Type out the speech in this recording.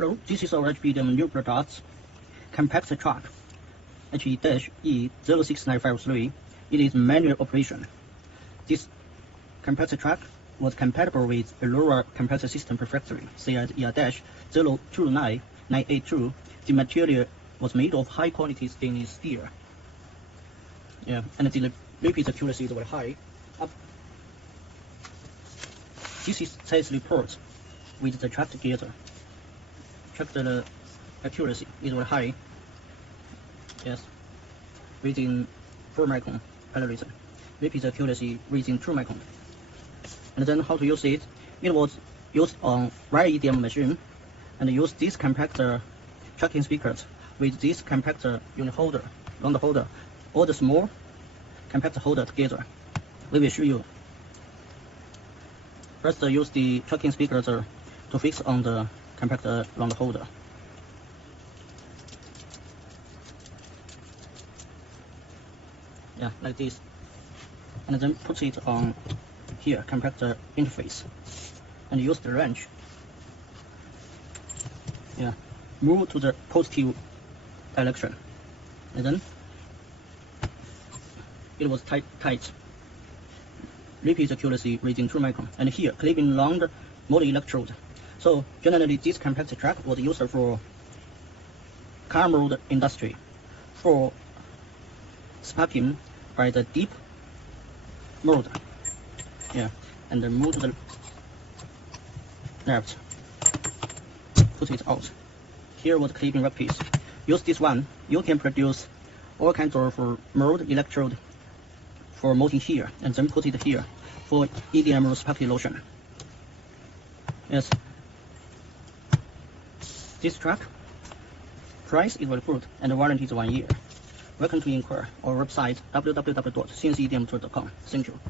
Hello, this is our HPEDM new product, compact truck, HE-E-06953. It is manual operation. This compact truck was compatible with EROWA Compact System Factory, CNC ER-029982. The material was made of high quality stainless steel. Yeah, and the repeat accuracy is very high. This is test report with the track together. Check the accuracy is very high. Yes, within 4 micron parallelism. Repeat accuracy within 2 micron. And then how to use it? It was used on ER-EDM machine, and use this compactor tracking speakers with this compactor unit holder, round holder, all the small compactor holder together. We will show you. First, use the tracking speakers to fix on the compactor round holder. Yeah, like this. And then put it on here, compactor interface. And use the wrench. Yeah, move to the positive direction. And then it was tight. Repeat accuracy within 2 micron. And here, clipping round motor electrode. So generally, this compact track was used for car mold industry, for sparking by the deep mold. Yeah, and then move to the left. Put it out. Here was clipping workpiece. Use this one. You can produce all kinds of mold electrode for molding here, and then put it here for EDM sparking lotion. Yes. This truck price is very good and the warranty is 1 year. Welcome to inquire our website www.cncedm.com. Thank you.